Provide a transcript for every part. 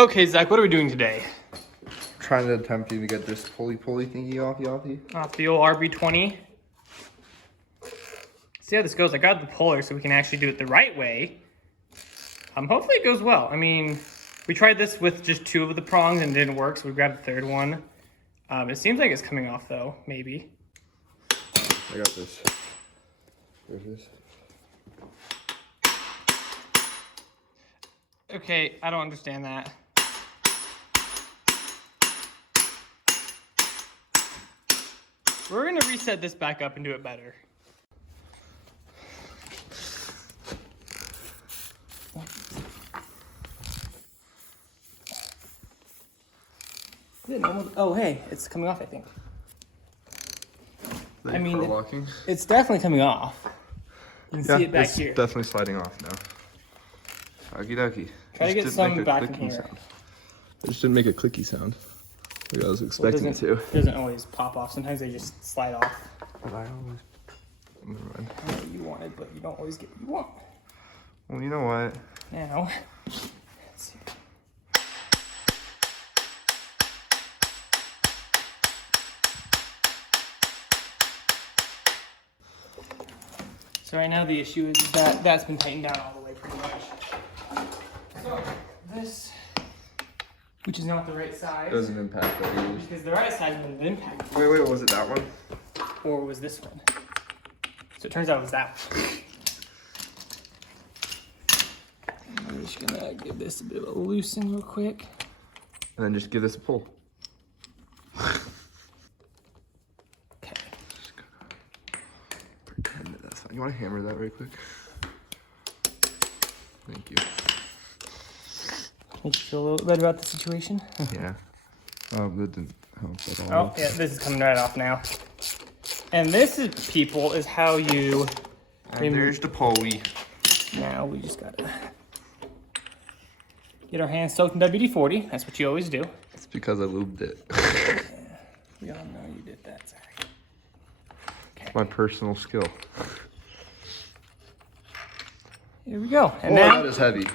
Okay, Zach, what are we doing today? Trying to attempt to get this pulley thingy off Yachty. Off the old RB20. See how this goes. I got the puller so we can actually do it the right way. Hopefully it goes well. I mean, we tried this with just 2 of the prongs and it didn't work, so we grabbed the 3rd one. It seems like it's coming off though, maybe. I got this. There's this. Okay, I don't understand that. We're gonna reset this back up and do it better. Oh, hey, it's coming off, I think. I mean, it's definitely coming off. You can see it back it's here. Definitely sliding off now. Okie dokie. Try to get some back in here. Sound. It just didn't make a clicky sound. Like I was expecting it to. It doesn't always pop off. Sometimes they just slide off. But I always... Never mind. I know what you wanted, but you don't always get what you want. Well, you know what? Now, let's see. So right now the issue is that that's been tightened down all the way pretty much. So this, which is not the right size. Doesn't impact that either. Because the right size would have impacted. Wait, was it that one? Or was this one? So it turns out it was that one. I'm just gonna give this a bit of a loosen real quick. And then just give this a pull. Okay. Just gonna pretend that that's fine. You want to hammer that right quick? Thank you. Make you feel a little better about the situation? Yeah. Oh, that didn't help at all. Oh, yeah, this is coming right off now. And this is, people, is how you... And there's the pulley. Now we just gotta get our hands soaked in WD-40. That's what you always do. It's because I lubed it. Yeah, we all know you did that, Zach. Okay. My personal skill. Here we go. And that is heavy.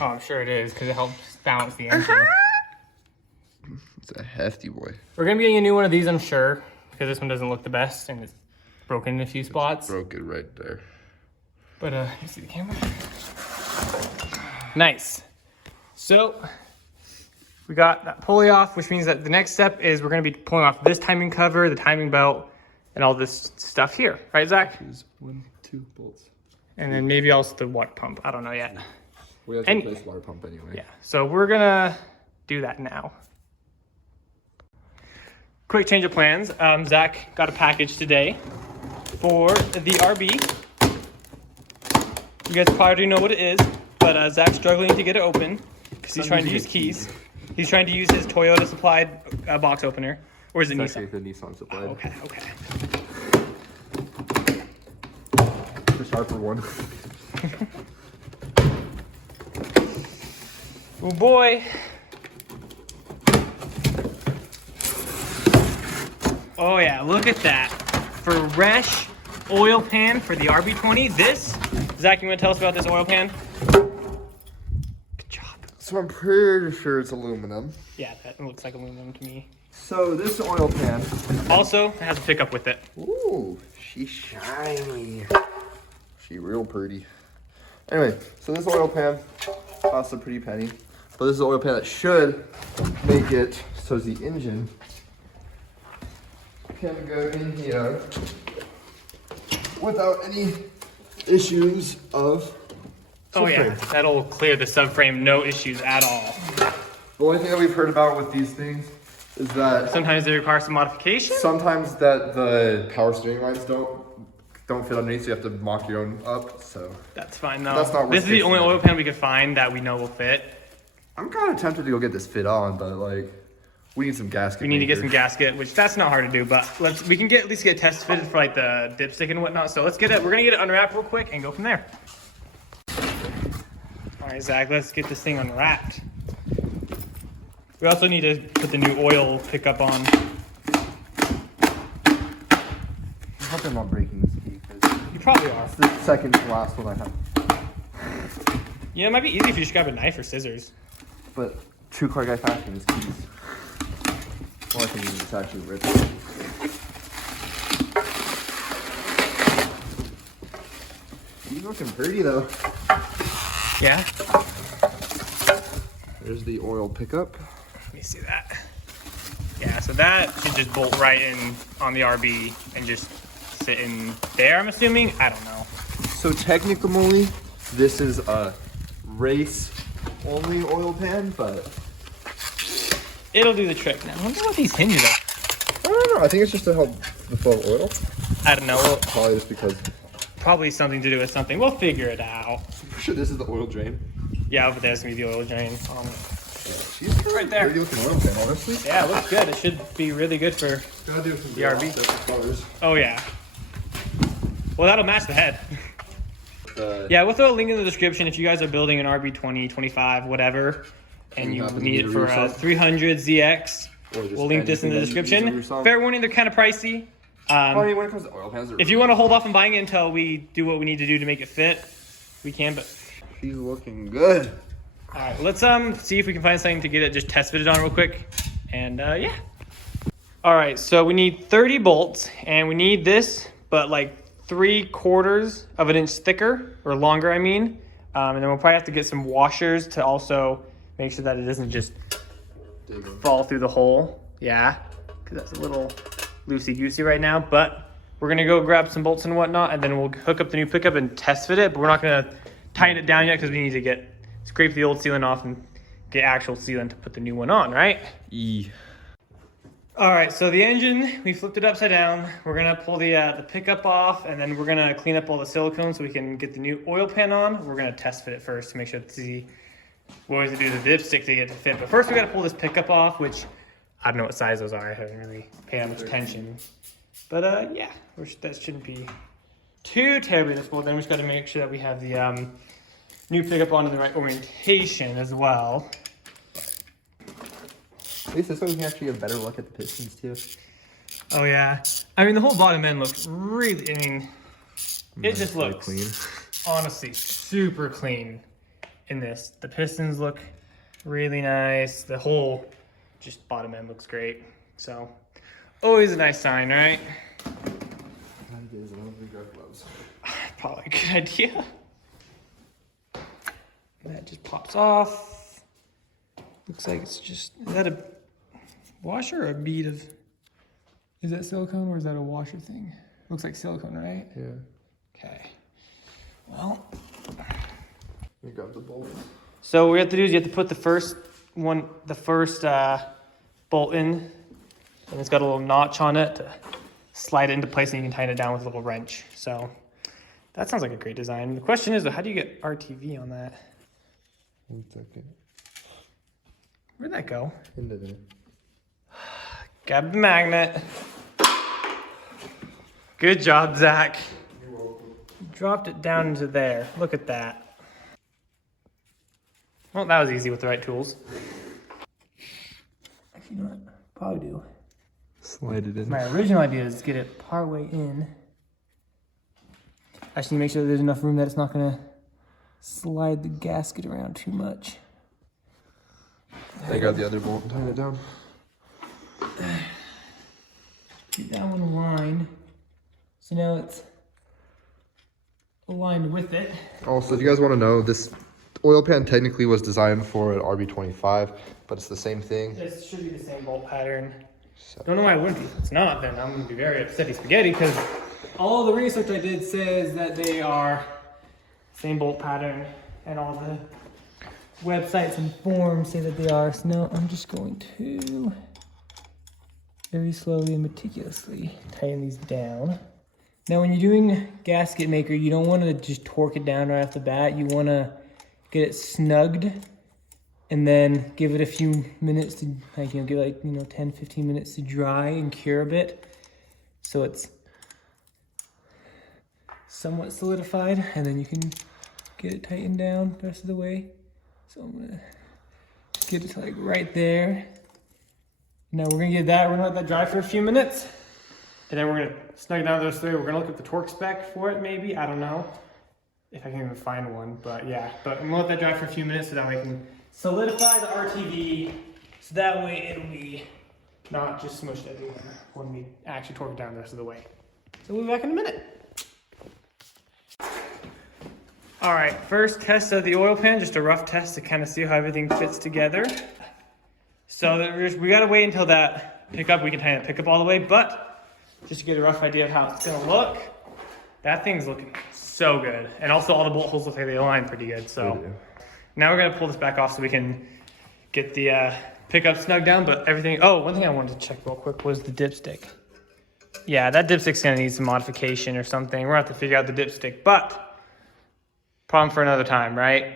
Oh, I'm sure it is, because it helps balance the engine. It's a hefty boy. We're gonna be getting a new one of these, I'm sure, because this one doesn't look the best, and it's broken in a few spots. Broke it right there. But, you see the camera? Nice. So, we got that pulley off, which means that the next step is we're going to be pulling off this timing cover, the timing belt, and all this stuff here. Right, Zach? Choose 1, 2 bolts. And then maybe also the water pump. I don't know yet. We have to replace water pump anyway. Yeah, so we're going to do that now. Quick change of plans. Zach got a package today for the RB. You guys probably already know what it is, but Zach's struggling to get it open because he's trying to use keys. He's trying to use his Toyota supplied box opener. Or is it Nissan? The Nissan supplied. Oh, okay. The sharper one. Oh boy. Oh yeah, look at that. Fresh oil pan for the RB20. This, Zach, you want to tell us about this oil pan? Good job. So I'm pretty sure it's aluminum. Yeah, that looks like aluminum to me. So this oil pan. Also, it has a pickup with it. Ooh, she's shiny. She real pretty. Anyway, so this oil pan costs a pretty penny. But this is an oil pan that should make it so the engine can go in here without any issues of Oh yeah, that'll clear the subframe, no issues at all. The only thing that we've heard about with these things is that Sometimes they require some modification. sometimes that the power steering lines don't fit underneath, so you have to mock your own up. So That's fine though. That's not This is the only oil pan we could find that we know will fit. I'm kind of tempted to go get this fit on, but like we need some gasket. We need to get some gasket, which that's not hard to do, but we can at least get test fitted for like the dipstick and whatnot. So let's get it. We're gonna get it unwrapped real quick and go from there. All right, Zach, let's get this thing unwrapped. We also need to put the new oil pickup on. I'm hoping I'm not breaking this key because You probably are. it's the second to last one I have. Yeah, it might be easy if you just grab a knife or scissors. But true car guy fashion is keys. Well, I think it's actually ripped. He's looking pretty though. Yeah. There's the oil pickup. Let me see that. Yeah, so that should just bolt right in on the RB and just sit in there, I'm assuming. I don't know. So technically, this is a race only oil pan, but It'll do the trick now. I wonder what these hinges are. I don't know. I think it's just to help the flow of oil. I don't know. Probably just because. Probably something to do with something. We'll figure it out. I'm sure this is the oil drain. Yeah, over there's gonna be the oil drain. She's Right there. Pretty looking oil pan, honestly. Yeah, it looks good. It should be really good for Gotta do some the RB. colors. Oh yeah. Well, that'll match the head. The Yeah, we'll throw a link in the description if you guys are building an RB20, 25, whatever, and you happen to need need it a for roof a sump. 300zx. Or just We'll link this in the anything that needs a description. roof sump. Fair warning, they're kind of pricey. Funny when it comes to oil pans. If you want to hold off on buying it until we do what we need to do to make it fit, we can. But She's looking good. all right, let's see if we can find something to get it just test fitted on real quick, and yeah. All right, so we need 30 bolts, and we need this, but like 3/4 of an inch thicker or longer, I mean. And then we'll probably have to get some washers to also make sure that it doesn't just fall through the hole. Yeah, because that's a little loosey-goosey right now, but we're gonna go grab some bolts and whatnot, and then we'll hook up the new pickup and test fit it, but we're not gonna tighten it down yet because we need to scrape the old sealant off and get actual sealant to put the new one on, right? All right, so the engine, we flipped it upside down. We're gonna pull the pickup off, and then we're gonna clean up all the silicone so we can get the new oil pan on. We're gonna test fit it first to make sure to see what we have to do the dipstick to get it to fit. But first we gotta pull this pickup off, which I don't know what size those are. I haven't really paid that much attention. But yeah, that shouldn't be too terribly difficult. Then we just gotta make sure that we have the new pickup on in the right orientation as well. At least this way we can actually get a better look at the pistons too. Oh yeah. I mean, the whole bottom end looks really, I mean, it just looks clean. Honestly super clean in this. The pistons look really nice. The whole just bottom end looks great. So always a nice sign, right? Probably a good idea. That just pops off. Looks like it's just, is that a washer or a bead of, is that silicone or is that a washer thing? Looks like silicone, right? Yeah. Okay. Well, You got the bolt. so what we have to do is you have to put the first bolt in, and it's got a little notch on it to slide it into place, and you can tighten it down with a little wrench. So that sounds like a great design. The question is, how do you get RTV on that? 1 second. Where'd that go? Into there. Grab the magnet. Good job, Zach. You're welcome. Dropped it down into there. Look at that. Well, that was easy with the right tools. Actually, you know what? Probably do. Slide it in. My original idea is get it partway in. I just need to make sure that there's enough room that it's not gonna slide the gasket around too much. I got the other bolt and tighten it down. Keep that one aligned. So now it's aligned with it. Also, if you guys want to know, this oil pan technically was designed for an RB25, but it's the same thing. This should be the same bolt pattern. Don't know why it wouldn't be. If it's not, then I'm gonna be very upsetty spaghetti because all the research I did says that they are same bolt pattern, and all the websites and forums say that they are. So now I'm just going to very slowly and meticulously tighten these down. Now when you're doing gasket maker, you don't want to just torque it down right off the bat. You want to get it snugged and then give it a few minutes to, like, give it 10, 15 minutes to dry and cure a bit. So it's somewhat solidified, and then you can get it tightened down the rest of the way. So I'm gonna get it to like right there. Now we're gonna get that, we're gonna let that dry for a few minutes. And then we're gonna snug down those three. We're gonna look at the torque spec for it maybe, I don't know. If I can even find one, but yeah. But I'm gonna let that dry for a few minutes so that we can solidify the RTV so that way it'll be not just smushed everywhere when we actually torque it down the rest of the way. So we'll be back in a minute. All right, first test of the oil pan, just a rough test to kind of see how everything fits together. So we gotta wait until that pickup, we can kind of pick up all the way, but just to get a rough idea of how it's gonna look, that thing's looking so good. And also all the bolt holes look like they align pretty good, so. Now we're gonna pull this back off so we can get the pickup snug down, but everything, oh, one thing I wanted to check real quick was the dipstick. Yeah, that dipstick's gonna need some modification or something. We're gonna have to figure out the dipstick, but problem for another time, right?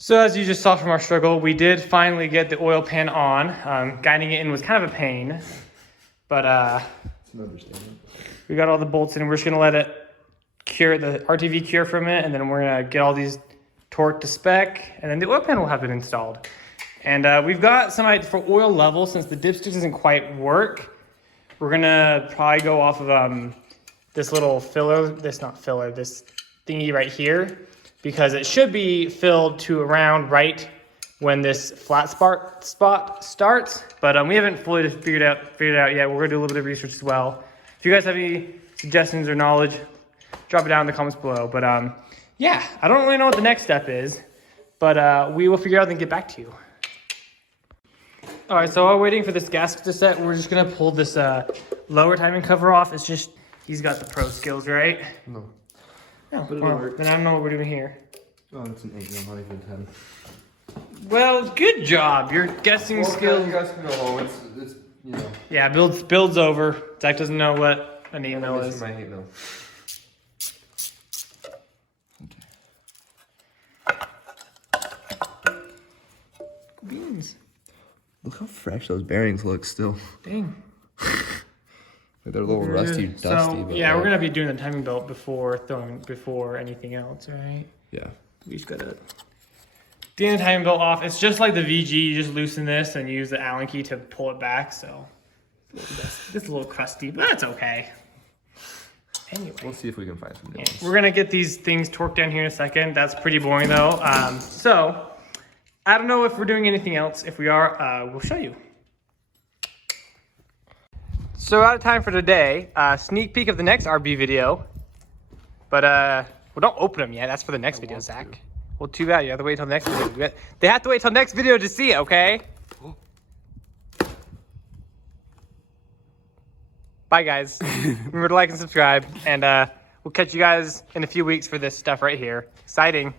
So as you just saw from our struggle, we did finally get the oil pan on. Guiding it in was kind of a pain, but It's an understatement. We got all the bolts in. We're just gonna let it cure, the RTV cure for a minute, and then we're gonna get all these torqued to spec, and then the oil pan will have it installed. And we've got some idea for oil level, since the dipstick doesn't quite work. We're gonna probably go off of this little filler, this thingy right here, because it should be filled to around right when this flat spot starts, but we haven't fully figured it out yet. We're gonna do a little bit of research as well. If you guys have any suggestions or knowledge, drop it down in the comments below. But yeah, I don't really know what the next step is, but we will figure it out and get back to you. All right, so while waiting for this gasket to set, we're just gonna pull this lower timing cover off. It's just, he's got the pro skills, right? No. No, But it'll work. then I don't know what we're doing here. Oh, it's an 8, no, not even 10. Well, good job. Your guessing skills. You guys can go home. It's you know. Yeah, build's over. Zach doesn't know what an 8 mil is. My 8 mil. Beans. Look how fresh those bearings look still. Dang. Like they're a little rusty, dusty. So, but yeah, we're gonna be doing the timing belt before anything else, right? Yeah. We just gotta get the timing belt off. It's just like the VG. You just loosen this and use the Allen key to pull it back. So it's a little crusty, but that's okay. Anyway, We'll see if we can find some new ones. we're gonna get these things torqued down here in a second. That's pretty boring though. So I don't know if we're doing anything else. If we are, we'll show you. So out of time for today. Sneak peek of the next RB video. But well, don't open them yet. That's for the next video, Zach. To. Well, too bad. You have to wait till next video. They have to wait till next video to see it, okay? Bye, guys. Remember to like and subscribe. And we'll catch you guys in a few weeks for this stuff right here. Exciting.